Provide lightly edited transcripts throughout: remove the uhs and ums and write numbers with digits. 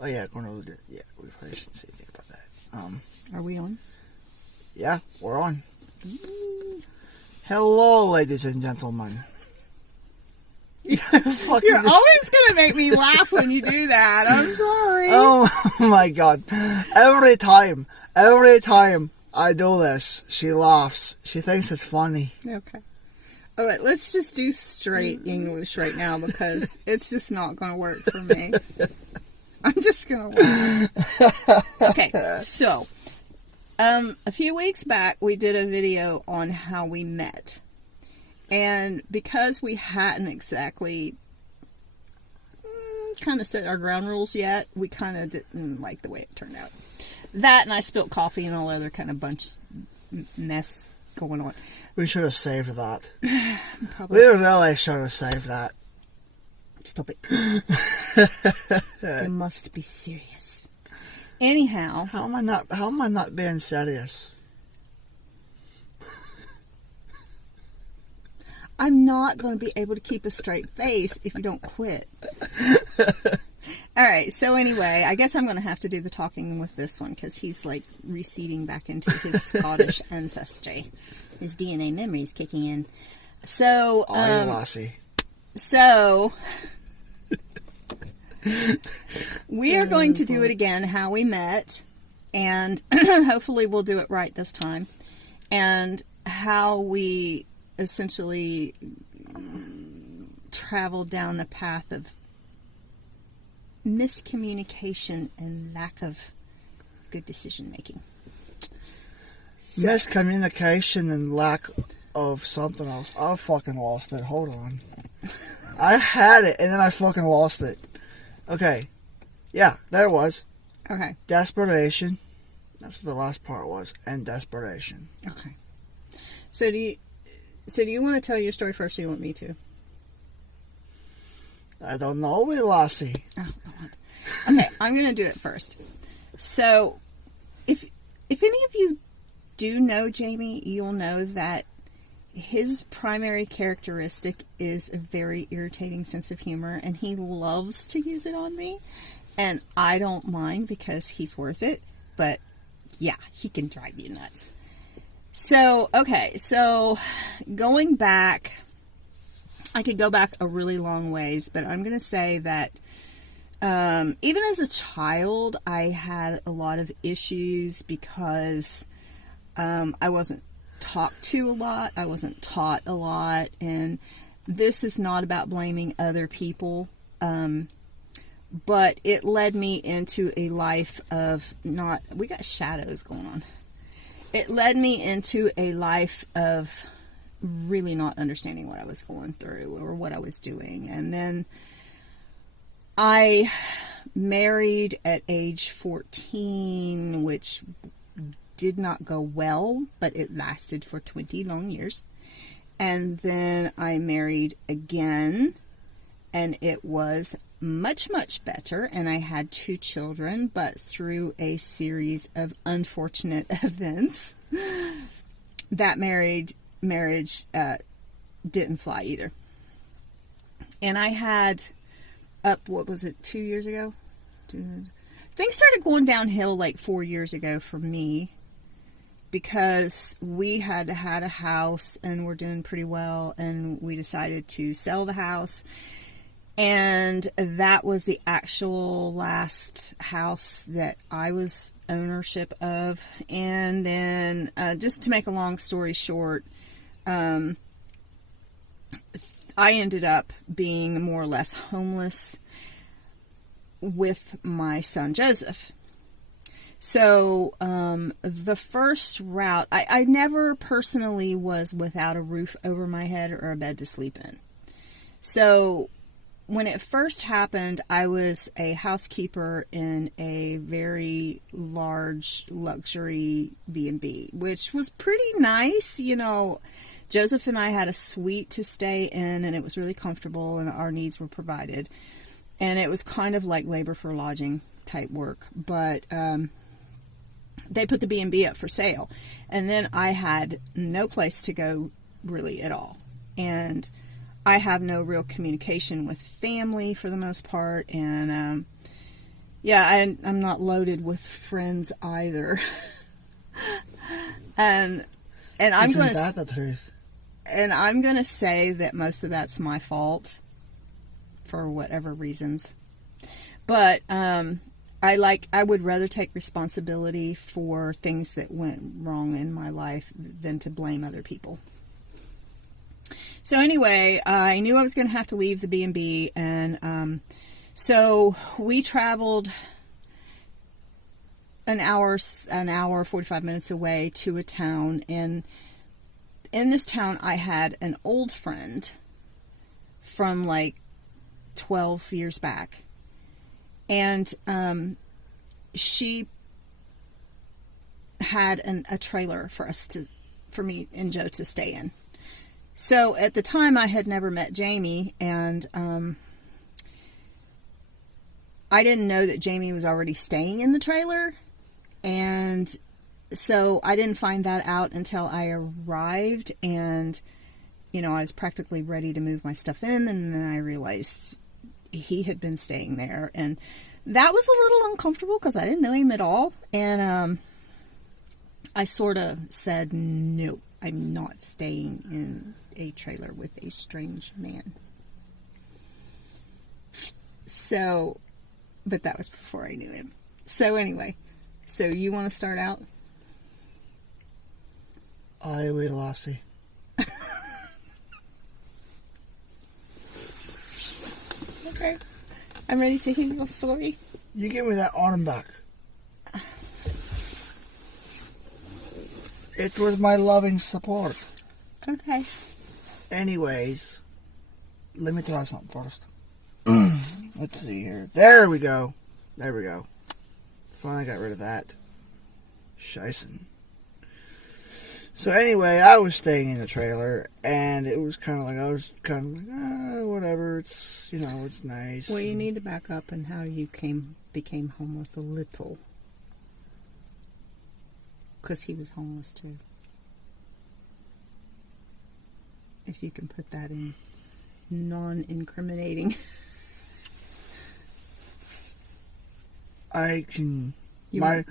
Oh yeah, Cornell did. Yeah, we probably shouldn't say anything about that. Are we on? Yeah, we're on. Hello, ladies and gentlemen. You're always gonna make me laugh when you do that. I'm sorry. Oh my god. Every time I do this, she laughs. She thinks it's funny. Okay. All right, let's just do straight English right now because it's just not going to work for me. I'm just going to laugh. Okay, so a few weeks back we did a video on how we met. And because we hadn't exactly kind of set our ground rules yet, we kind of didn't like the way it turned out. That and I spilled coffee and all other kind of mess going on. We should have saved that. Probably. We really should have saved that. Stop it. You must be serious. Anyhow. How am I not being serious? I'm not going to be able to keep a straight face if you don't quit. Alright, so anyway, I guess I'm going to have to do the talking with this one because he's like receding back into his Scottish ancestry. His DNA memory's kicking in. So, Lassie. So, we are going to do it again, how we met, and hopefully we'll do it right this time, and how we essentially traveled down a path of miscommunication and lack of good decision making. So, Miscommunication and lack of something else. I fucking lost it. Hold on. I had it and then I fucking lost it. Okay. Yeah, there it was. Okay. Desperation. That's what the last part was. And desperation. Okay. So do you want to tell your story first or do you want me to? I don't know, Lassie. Oh, God. Okay, I'm going to do it first. So, if any of you do know Jamie, you'll know that his primary characteristic is a very irritating sense of humor, and he loves to use it on me. And I don't mind because he's worth it, but yeah, he can drive you nuts. So, okay, so going back, I could go back a really long ways, but I'm going to say that even as a child, I had a lot of issues because I wasn't talked to a lot, I wasn't taught a lot, and this is not about blaming other people, but it led me into a life of we got shadows going on. It led me into a life of really not understanding what I was going through or what I was doing. And then I married at age 14, which did not go well, but it lasted for 20 long years. And then I married again, and it was much, much better. And I had 2 children, but through a series of unfortunate events, that marriage didn't fly either. And I had what was it, 2 years ago? Things started going downhill like 4 years ago for me because we had a house and we're doing pretty well, and we decided to sell the house. And that was the actual last house that I was ownership of. And then, just to make a long story short, I ended up being more or less homeless with my son Joseph. So the first route, I never personally was without a roof over my head or a bed to sleep in. So when it first happened, I was a housekeeper in a very large luxury B&B, which was pretty nice. You know, Joseph and I had a suite to stay in, and it was really comfortable, and our needs were provided. And it was kind of like labor for lodging type work, but they put the B&B up for sale. And then I had no place to go really at all. And I have no real communication with family for the most part, and Yeah, I'm not loaded with friends either. and I'm Isn't going that to the truth? and I'm going to say that most of that's my fault for whatever reasons. But I would rather take responsibility for things that went wrong in my life than to blame other people. So anyway, I knew I was going to have to leave the B&B, and so we traveled an hour, 45 minutes away to a town, and in this town I had an old friend from like 12 years back. And she had a trailer for me and Joe to stay in. So at the time, I had never met Jamie, and I didn't know that Jamie was already staying in the trailer, and so I didn't find that out until I arrived, and I was practically ready to move my stuff in, and then I realized he had been staying there, and that was a little uncomfortable because I didn't know him at all, and I sort of said, no, I'm not staying in a trailer with a strange man. So, but that was before I knew him. So anyway, so you want to start out? I will, Lassie. Okay. I'm ready to hear your story. You give me that arm back. It was my loving support. Okay. Anyways, let me try something first. Let's see here. There we go. There we go. Finally got rid of that. Scheisse. So anyway, I was staying in the trailer, and it was kind of like, whatever, it's, it's nice. Well, you need to back up and how you became homeless a little. Because he was homeless too. If you can put that in non-incriminating. I can... I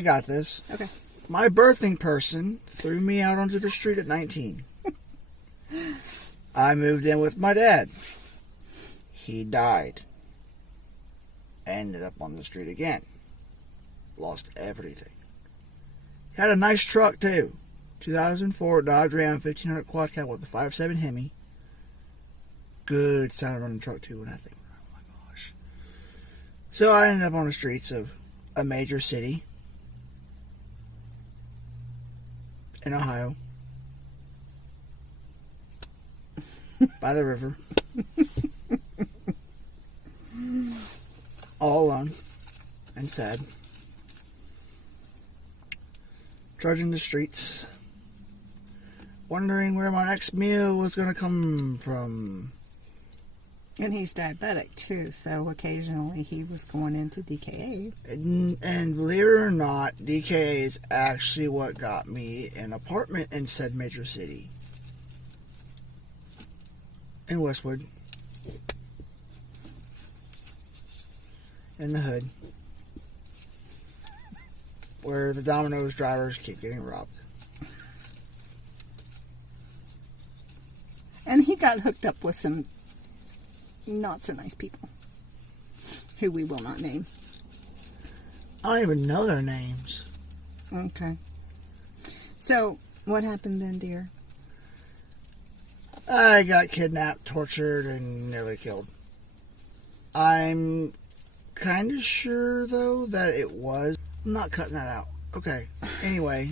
got this. Okay. My birthing person threw me out onto the street at 19. I moved in with my dad. He died. Ended up on the street again. Lost everything. Had a nice truck too. 2004 Dodge Ram 1500 quad cab with a 5.7 Hemi. Good sound running truck too, and I think, oh my gosh. So I ended up on the streets of a major city in Ohio, by the river, all alone and sad, trudging the streets, wondering where my next meal was going to come from. And he's diabetic too, so occasionally he was going into DKA. And believe it or not, DKA is actually what got me an apartment in said major city. In Westwood. In the hood. Where the Domino's drivers keep getting robbed. And he got hooked up with some not so nice people who we will not name. I don't even know their names. Okay. So, what happened then, dear? I got kidnapped, tortured, and nearly killed. I'm kind of sure, though, that it was. I'm not cutting that out. Okay. Anyway.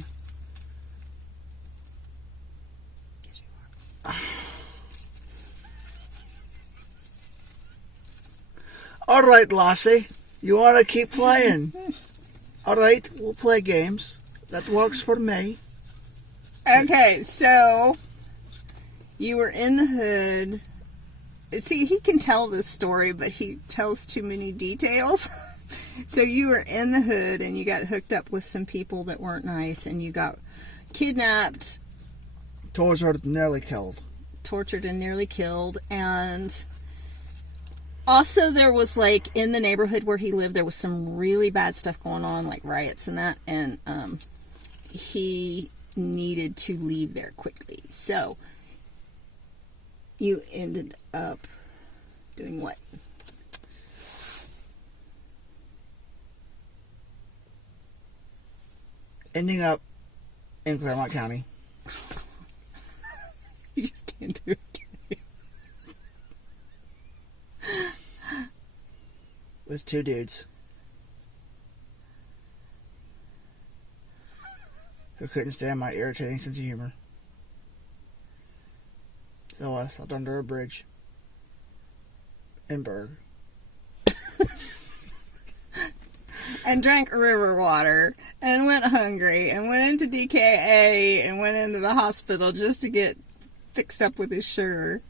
Alright, Lassie. You want to keep playing? Alright, we'll play games. That works for me. Okay, so you were in the hood. See, he can tell this story, but he tells too many details. So you were in the hood and you got hooked up with some people that weren't nice, and you got kidnapped, Tortured, nearly killed. tortured, and nearly killed. And Also, there was, like, in the neighborhood where he lived, there was some really bad stuff going on, like riots and that, and he needed to leave there quickly. So, you ended up doing what? Ending up in Claremont County. You just can't do it. With 2 dudes who couldn't stand my irritating sense of humor. So I slept under a bridge in Berg. And drank river water and went hungry and went into DKA and went into the hospital just to get fixed up with his sugar.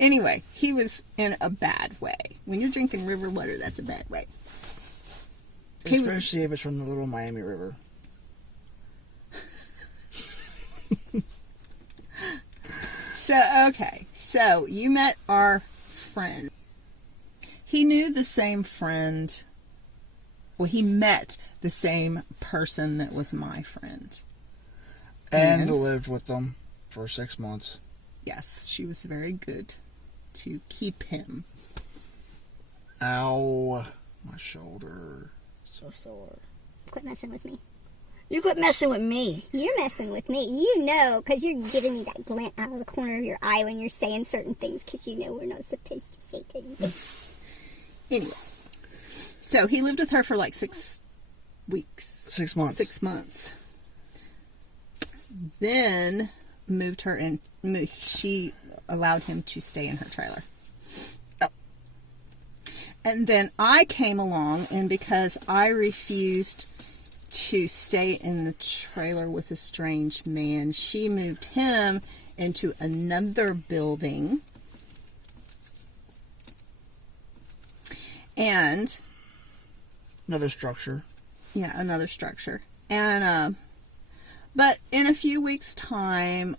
Anyway, he was in a bad way. When you're drinking river water, that's a bad way. Especially if it's from the Little Miami River. So you met our friend. He knew the same friend. Well, he met the same person that was my friend. And lived with them for 6 months. Yes, she was very good to keep him. Ow, my shoulder. So sore. Quit messing with me. You quit messing with me. You're messing with me. You know, because you're giving me that glint out of the corner of your eye when you're saying certain things, because you know we're not supposed to say things. Anyway, so he lived with her for like 6 weeks. 6 months. 6 months. Then moved her in. She allowed him to stay in her trailer. Oh. And then I came along, and because I refused to stay in the trailer with a strange man, she moved him into another building. And Another structure. yeah, another structure. And but in a few weeks' time,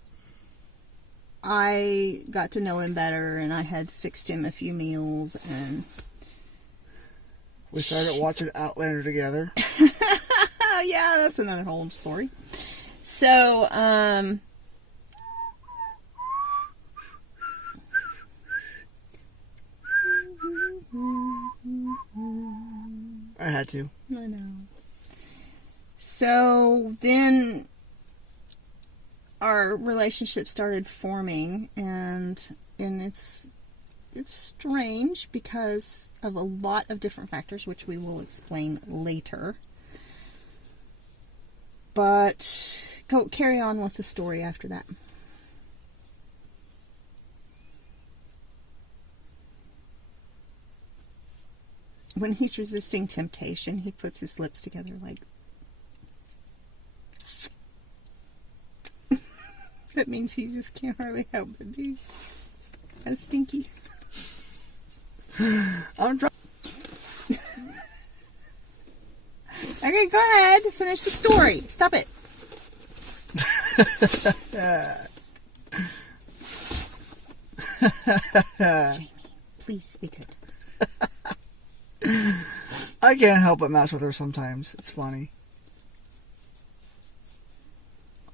I got to know him better, and I had fixed him a few meals, and We started watching Outlander together. yeah, that's another whole story. So, I had to. I know. So then our relationship started forming, and it's strange because of a lot of different factors, which we will explain later. But carry on with the story after that. When he's resisting temptation, he puts his lips together like... That means he just can't hardly help but be a stinky. I'm trying. Okay, go ahead. Finish the story. Stop it. Jamie, please be good. I can't help but mess with her sometimes. It's funny.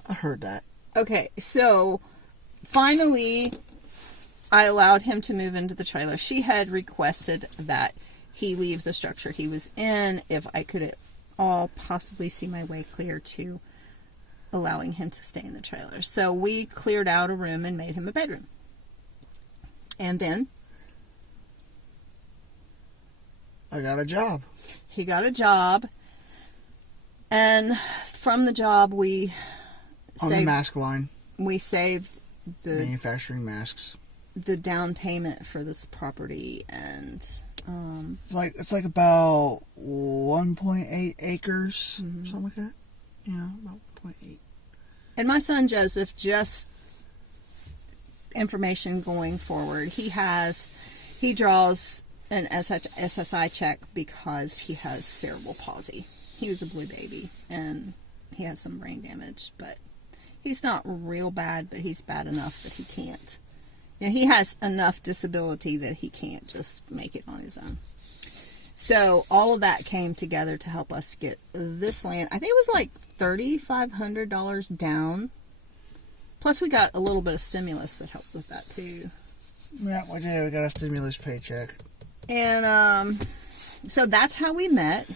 I heard that. Okay, so finally I allowed him to move into the trailer. She had requested that he leave the structure he was in if I could at all possibly see my way clear to allowing him to stay in the trailer. So we cleared out a room and made him a bedroom. And then I got a job. he got a job, and from the job we On the mask line. saved the Manufacturing masks. down payment for this property, and It's like about 1.8 acres, something like that. Yeah, about 1.8. and my son Joseph, just information going forward, he draws an SSI check because he has cerebral palsy. He was a blue baby and he has some brain damage, but he's not real bad, but he's bad enough that he can't Yeah, he has enough disability that he can't just make it on his own. So all of that came together to help us get this land. I think it was like $3,500 down. Plus we got a little bit of stimulus that helped with that too. Yeah, we did. We got a stimulus paycheck. And so that's how we met.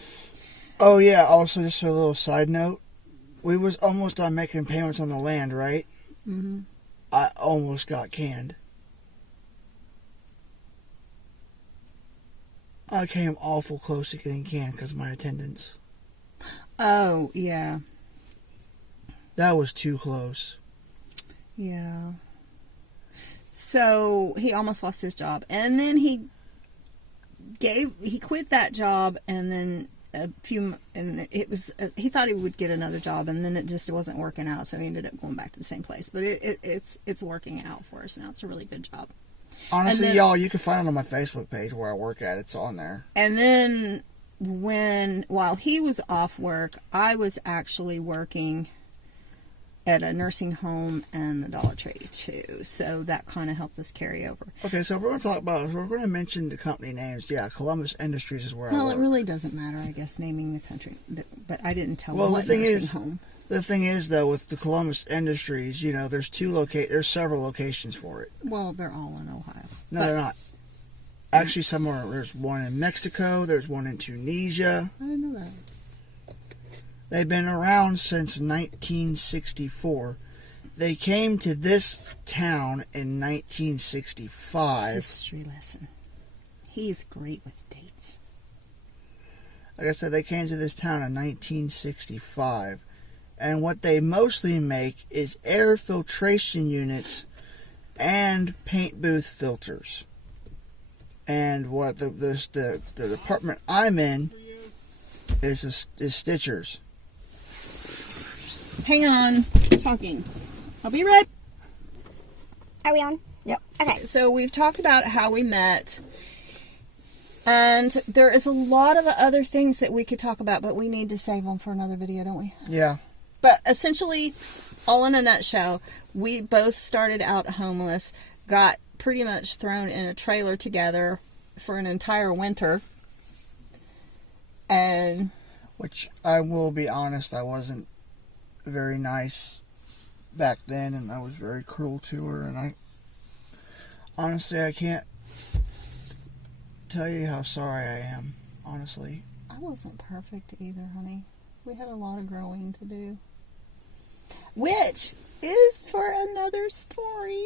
Oh yeah. Also, just a little side note, we was almost done making payments on the land, right? Mm-hmm. I almost got canned. I came awful close to getting canned because of my attendance. Oh, yeah. That was too close. Yeah. So he almost lost his job. And then he quit that job, and then he thought he would get another job, and then it just wasn't working out, so he ended up going back to the same place. But it's working out for us now. It's a really good job. Honestly, then, y'all, you can find it on my Facebook page where I work at. It's on there. And then while he was off work, I was actually working at a nursing home and the Dollar Tree too. So that kind of helped us carry over. Okay, so we're going to talk about, we're going to mention the company names. Yeah, Columbus Industries is where I Well, work. it really doesn't matter, I guess, naming the country. But I didn't tell Well, them the what thing nursing is- home. The thing is, though, with the Columbus Industries, you know, there's there's several locations for it. Well, they're all in Ohio. No, But- they're not. Actually, there's one in Mexico, there's one in Tunisia. I didn't know that. They've been around since 1964. They came to this town in 1965. History lesson. He's great with dates. Like I said, they came to this town in 1965. And what they mostly make is air filtration units and paint booth filters. And what the department I'm in is stitchers. Hang on. Talking. I'll be right. Are we on? Yep. Okay. So we've talked about how we met. And there is a lot of other things that we could talk about, but we need to save them for another video, don't we? Yeah. But essentially, all in a nutshell, we both started out homeless, got pretty much thrown in a trailer together for an entire winter. And Which, I will be honest, I wasn't very nice back then, and I was very cruel to her, and honestly, I can't tell you how sorry I am, honestly. I wasn't perfect either, honey. We had a lot of growing to do. Which is for another story.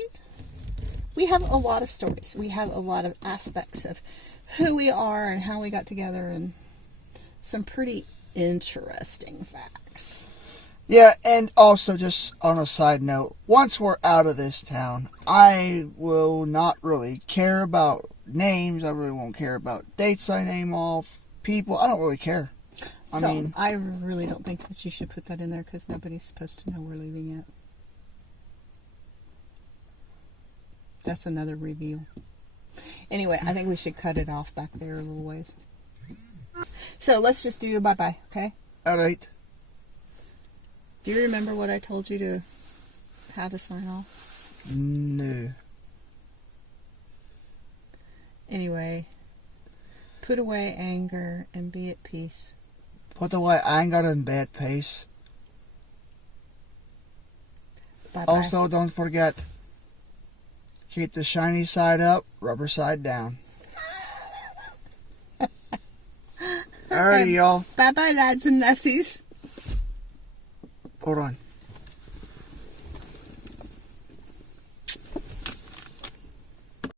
We have a lot of stories. We have a lot of aspects of who we are and how we got together, and some pretty interesting facts. Yeah, and also, just on a side note, once we're out of this town, I will not really care about names. I really won't care about dates I name off, people. I don't really care. I really don't think that you should put that in there, because nobody's supposed to know we're leaving yet. That's another reveal. Anyway, I think we should cut it off back there a little ways. So let's just do a bye-bye, okay? all right. Do you remember what I told you how to sign off? No. Anyway, put away anger and be at peace. Put away anger and bad pace. Bye-bye. Also, don't forget, keep the shiny side up, rubber side down. Alrighty, y'all. Bye-bye, lads and lassies. Hold on.